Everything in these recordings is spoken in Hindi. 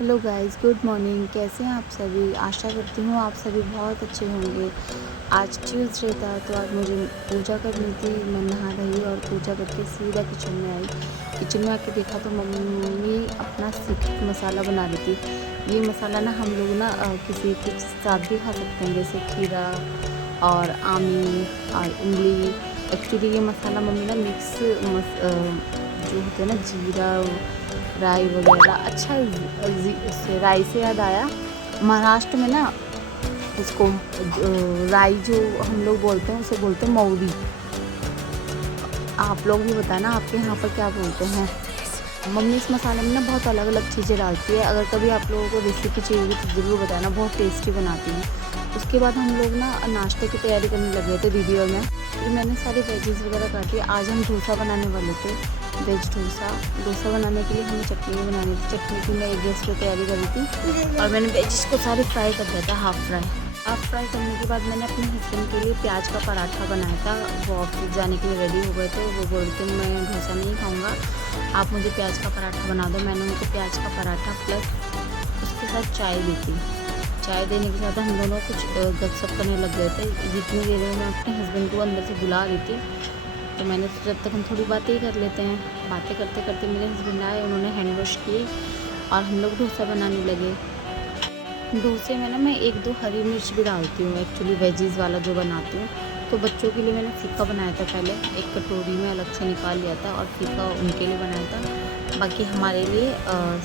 Hello guys, good morning. कैसे हैं आप सभी? आशा करती हूँ आप सभी बहुत अच्छे होंगे। आज ट्यूसडे था तो आज मुझे पूजा करनी थी। मैं नहा रही और पूजा करके सीधा किचन में आई। किचन में आके देखा तो मम्मी अपना सीक्रेट मसाला बना रही थी। ये मसाला ना हम लोग ना किसी के साथ भी खा सकते हैं, जैसे खीरा और आमी और इमली। एक्चुअली ये मसाला मम्मी ना जो होते हैं ना, जीरा, राई वगैरह। अच्छा, इससे राई से याद आया, महाराष्ट्र में ना इसको राई जो हम लोग बोलते हैं उसे बोलते हैं मौरी। आप लोग भी बताना आपके यहाँ पर क्या बोलते हैं। मम्मी इस मसाले में ना बहुत अलग अलग चीज़ें डालती है। अगर कभी आप लोगों को रेसिपी चाहिए तो ज़रूर बताना, बहुत टेस्टी बनाती हैं। उसके बाद हम लोग ना नाश्ते की तैयारी करने लगे थे दीदी और मैं। फिर मैंने सारी वेजेस वगैरह काटी। आज हम डोसा बनाने वाले थे, वेज डोसा। डोसा बनाने के लिए हमें चटनी बनानी थी। चटनी की मैं एक गैस पर तैयारी करी थी और मैंने वेजिस को सारी फ्राई कर दिया था, हाफ फ्राई करने के बाद मैंने अपने हस्बैंड के लिए प्याज का पराठा बनाया था। वो ऑफिस जाने के लिए रेडी हो गए थे। वो बोल रहे थे मैं डोसा नहीं खाऊंगा, आप मुझे प्याज का पराठा बना दो। मैंने उनको प्याज का पराठा प्लस उसके साथ चाय दी थी। चाय देने के साथ हम दोनों कुछ गपशप करने लग गए थे। जितनी देर में मैं अपने हस्बैंड को अंदर से बुला रही थी तो मैंने सोचा जब तक हम थोड़ी बातें ही कर लेते हैं। बातें करते करते मेरे हस्बैंड आए, उन्होंने हैंड वॉश किए और हम लोग डोसा बनाने लगे। डोसे में ना मैं एक दो हरी मिर्च भी डालती हूँ, एक्चुअली वेजीज वाला जो बनाती हूँ। तो बच्चों के लिए मैंने फीका बनाया था, पहले एक कटोरी में अलग से निकाल लिया था और फीका उनके लिए बनाया था। बाकी हमारे लिए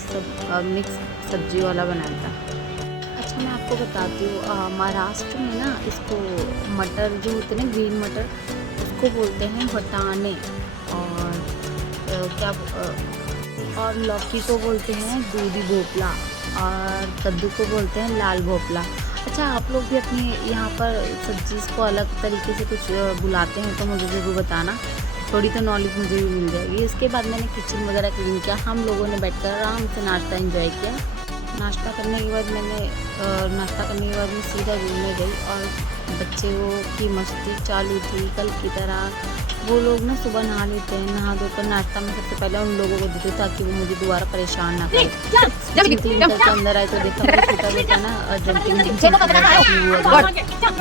सब मिक्स सब्जी वाला बनाया था। अच्छा, मैं आपको बताती हूँ, महाराष्ट्र में ना इसको मटर जो होते हैं ना, ग्रीन मटर, उसको बोलते हैं बटाने। और और लौकी को बोलते हैं दूधी भोपला और कद्दू को बोलते हैं लाल भोपला। अच्छा, आप लोग भी अपने यहाँ पर सब्जी को अलग तरीके से कुछ बुलाते हैं तो मुझे ज़रूर बताना, थोड़ी तो नॉलेज मुझे भी मिल जाएगी। इसके बाद मैंने किचन वगैरह क्लीन किया। हम लोगों ने बैठकर आराम से नाश्ता एंजॉय किया। नाश्ता करने के बाद मैं सीधा रूम में गई और बच्चों की मस्ती चालू थी कल की तरह। वो लोग ना सुबह नहा लेते हैं, नहा धोकर नाश्ता में सबसे पहले उन लोगों को देते ताकि वो मुझे दोबारा परेशान ना करें। किचन क्लीन करके अंदर आए तो देखा मेरा छोटा बेटा ना जंपिंग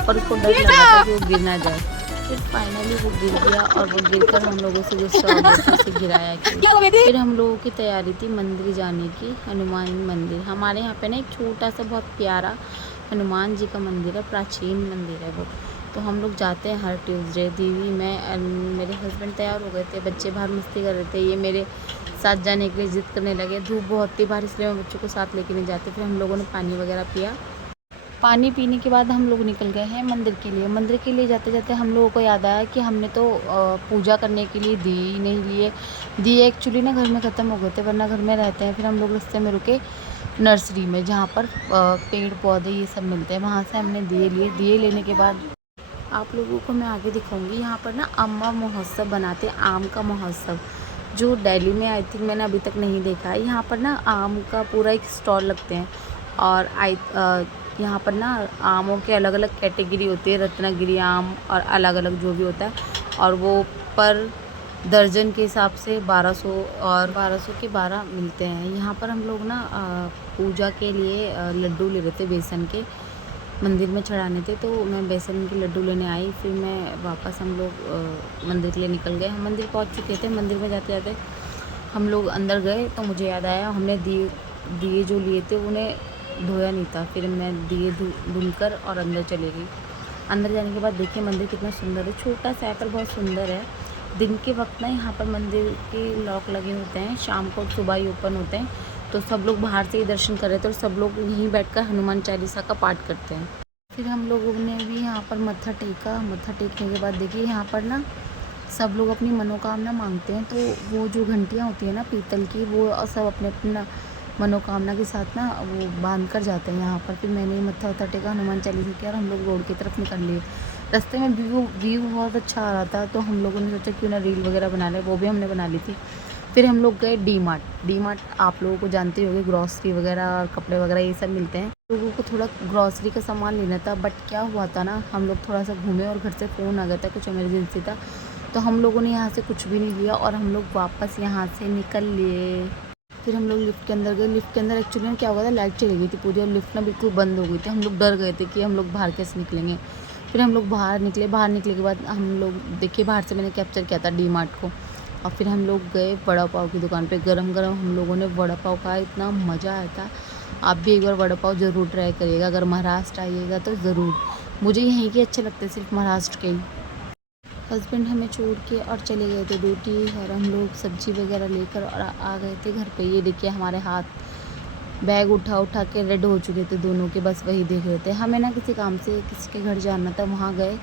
और उसको डर लग रहा था कि वो गिर ना जाए। फिर फाइनली वो गिर गया और वो गिरकर हम लोगों से गुस्सा हो गया कि उसे गिराया क्यों। फिर हम लोगों की तैयारी थी मंदिर जाने की, हनुमान मंदिर। हमारे यहाँ पे ना एक छोटा सा बहुत प्यारा हनुमान जी का मंदिर है, प्राचीन मंदिर है वो। तो हम लोग जाते हैं हर ट्यूसडे। दीदी, मैं मेरे हस्बैंड तैयार हो गए थे, बच्चे बाहर मस्ती कर रहे थे। ये मेरे साथ जाने के लिए ज़िद करने लगे। धूप बहुत थी बाहर, इसलिए मैं बच्चों को साथ लेके नहीं जाती। फिर हम लोगों ने पानी वगैरह पिया। पानी पीने के बाद हम लोग निकल गए हैं मंदिर के लिए। मंदिर के लिए जाते जाते हम लोगों को याद आया कि हमने तो पूजा करने के लिए दिए ही नहीं लिए। दिए एक्चुअली ना घर में ख़त्म हो गए थे, वरना घर में रहते हैं। फिर हम लोग रास्ते में रुके नर्सरी में, जहाँ पर पेड़ पौधे ये सब मिलते हैं। वहाँ से हमने दिए लिए। दिए लेने के बाद आप लोगों को मैं आगे दिखाऊंगी। यहाँ पर ना अम्मा महोत्सव बनाते हैं, आम का महोत्सव, जो दिल्ली में आई थिंक मैंने अभी तक नहीं देखा है। यहाँ पर ना आम का पूरा एक स्टॉल लगते हैं और यहाँ पर ना आमों के अलग अलग कैटेगरी होती है, रत्नागिरी आम और अलग अलग जो भी होता है, और वो पर दर्जन के हिसाब से 1200 और 1200 के 12 मिलते हैं। यहाँ पर हम लोग ना पूजा के लिए लड्डू ले रहे थे बेसन के, मंदिर में चढ़ाने थे। तो मैं बेसन के लड्डू लेने आई। फिर मैं वापस हम लोग मंदिर के लिए निकल गए। हम मंदिर पहुँच चुके थे। मंदिर में जाते जाते हम लोग अंदर गए तो मुझे याद आया हमने दिए जो लिए थे उन्हें धोया नहीं था। फिर मैं दिए ढूंढकर और अंदर चली गई। अंदर जाने के बाद देखिए मंदिर कितना सुंदर है, छोटा सा है पर बहुत सुंदर है। दिन के वक्त ना यहाँ पर मंदिर के लॉक लगे होते हैं, शाम को सुबह ही ओपन होते हैं। तो सब लोग बाहर से ही दर्शन कर रहे थे और सब लोग यहीं बैठकर हनुमान चालीसा का पाठ करते हैं। फिर हम लोगों ने भी यहाँ पर मत्था टेका। मत्था टेकने के बाद देखिए यहाँ पर ना सब लोग अपनी मनोकामना मांगते हैं। तो वो जो घंटियाँ होती हैं ना पीतल की, वो सब अपने अपना मनोकामना के साथ ना वो बांध कर जाते हैं यहाँ पर। फिर मैंने मत्था वत्था टेका, हनुमान चालीसा किया और हम लोग रोड की तरफ निकल लिए। रास्ते में व्यू बहुत अच्छा आ रहा था तो हम लोगों ने सोचा क्यों ना रील वगैरह बना लें, वो भी हमने बना ली थी। फिर हम लोग गए डी मार्ट। आप लोगों को जानते होंगे, ग्रॉसरी वगैरह और कपड़े वगैरह ये सब मिलते हैं। लोगों को थोड़ा ग्रॉसरी का सामान लेना था, बट क्या हुआ था ना, हम लोग थोड़ा सा घूमे और घर से फ़ोन आ गया था, कुछ इमरजेंसी था। तो हम लोगों ने यहाँ से कुछ भी नहीं लिया और हम लोग वापस यहाँ से निकल लिए। फिर हम लोग लिफ्ट के अंदर गए। लिफ्ट के अंदर एक्चुअली में क्या हुआ था, लाइट चली गई थी पूरी और लिफ्ट ना बिल्कुल बंद हो गई थी। हम लोग डर गए थे कि हम लोग बाहर कैसे निकलेंगे। फिर हम लोग बाहर निकले। बाहर निकले के बाद हम लोग देखिए, बाहर से मैंने कैप्चर किया था डी मार्ट को। और फिर हम लोग गए वड़ा पाव की दुकान पे। गरम गरम हम लोगों ने वड़ा पाव खाया, इतना मज़ा आया था। आप भी एक बार वड़ा पाव ज़रूर ट्राई करिएगा, अगर महाराष्ट्र आइएगा तो ज़रूर। मुझे यहीं के अच्छे लगते हैं, सिर्फ महाराष्ट्र के ही। हस्बैंड हमें छोड़ के और चले गए थे ड्यूटी, और हम लोग सब्जी वगैरह लेकर और आ गए थे घर पे। ये देखिए हमारे हाथ बैग उठा उठा के रेड हो चुके थे दोनों के, बस वही देख रहे थे। हमें ना किसी काम से किसी के घर जाना था, वहाँ गए,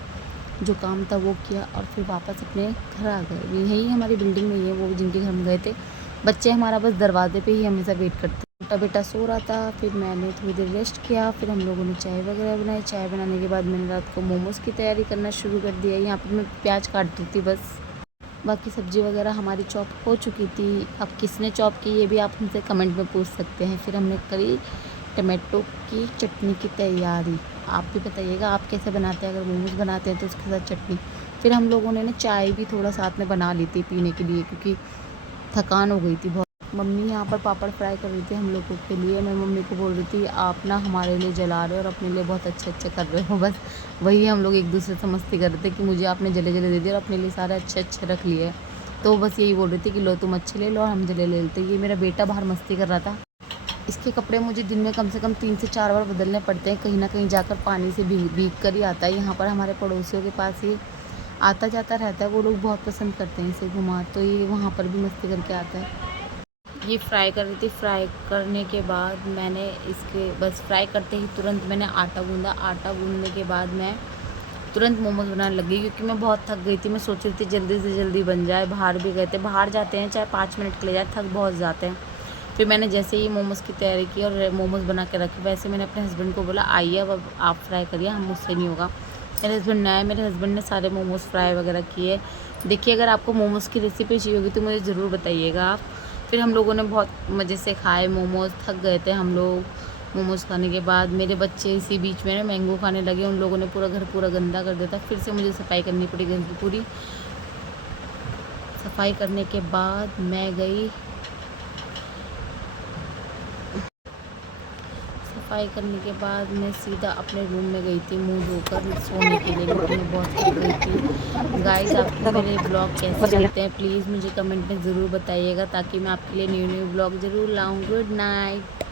जो काम था वो किया और फिर वापस अपने घर आ गए। यही हमारी बिल्डिंग में ही है वो जिनके घर हम गए थे। बच्चे हमारा बस दरवाजे पे ही हमेशा वेट करते। छोटा बेटा सो रहा था, फिर मैंने थोड़ी देर रेस्ट किया। फिर हम लोगों ने चाय वगैरह बनाई। चाय बनाने के बाद मैंने रात को मोमोज़ की तैयारी करना शुरू कर दिया। यहाँ पर मैं प्याज काट दी थी बस, बाकी सब्ज़ी वगैरह हमारी चॉप हो चुकी थी। अब किसने चॉप की ये भी आप हमसे कमेंट में पूछ सकते हैं। फिर हमने करी टमाटो की चटनी की तैयारी। आप भी बताइएगा आप कैसे बनाते हैं, अगर मोमोज़ बनाते हैं तो उसके साथ चटनी। फिर हम लोगों ने ना चाय भी थोड़ा साथ में बना ली थी पीने के लिए, क्योंकि थकान हो गई थी बहुत। मम्मी यहाँ पर पापड़ फ्राई कर रही थी हम लोगों के लिए। मैं मम्मी को बोल रही थी आप ना हमारे लिए जला रहे हो और अपने लिए बहुत अच्छे अच्छे कर रहे हो। बस वही हम लोग एक दूसरे से मस्ती कर रहे थे कि मुझे आपने जले जले दे दिया और अपने लिए सारे अच्छे अच्छे रख लिए। तो बस यही बोल रही थी कि लो तुम अच्छे ले लो और हम जले ले लेते। ये मेरा बेटा बाहर मस्ती कर रहा था। इसके कपड़े मुझे दिन में कम से कम 3 से 4 बार बदलने पड़ते हैं, कहीं ना कहीं जाकर पानी से भीग कर ही आता है। यहाँ पर हमारे पड़ोसियों के पास ये आता जाता रहता है, वो लोग बहुत पसंद करते हैं इसे घुमा, तो ये वहाँ पर भी मस्ती करके आता है। ये फ्राई कर रही थी। फ्राई करने के बाद मैंने इसके बस फ्राई करते ही तुरंत मैंने आटा गूँधा। आटा गूँधने के बाद मैं तुरंत मोमोज़ बनाने लगी, क्योंकि मैं बहुत थक गई थी। मैं सोच रही थी जल्दी से जल्दी बन जाए। बाहर भी गए थे, बाहर जाते हैं चाहे 5 मिनट के लिए जाए, थक बहुत जाते हैं। फिर मैंने जैसे ही मोमोज़ की तैयारी की और मोमोज़ बना के रखे, वैसे मैंने अपने हस्बैंड को बोला आइए अब आप फ्राई करिए, हम मुझसे नहीं होगा। मेरे हस्बैंड ने आए, मेरे हस्बैंड ने सारे मोमोज़ फ्राई वगैरह किए। देखिए अगर आपको मोमोज़ की रेसिपी चाहिए होगी तो मुझे ज़रूर बताइएगा आप। फिर हम लोगों ने बहुत मज़े से खाए मोमोज़। थक गए थे हम लोग मोमोज़ खाने के बाद। मेरे बच्चे इसी बीच में ना मैंगो खाने लगे, उन लोगों ने पूरा घर पूरा गंदा कर दिया था। फिर से मुझे सफाई करनी पड़ी घर की पूरी। सफाई करने के बाद मैं गई, सफाई करने के बाद मैं सीधा अपने रूम में गई थी मुंह धोकर सोने के लिए, क्योंकि मैं बहुत थक गई थी। गाइस आपको मेरे ब्लॉग कैसे लगते हैं प्लीज़ मुझे कमेंट में ज़रूर बताइएगा, ताकि मैं आपके लिए न्यू न्यू ब्लॉग ज़रूर लाऊं। Good night.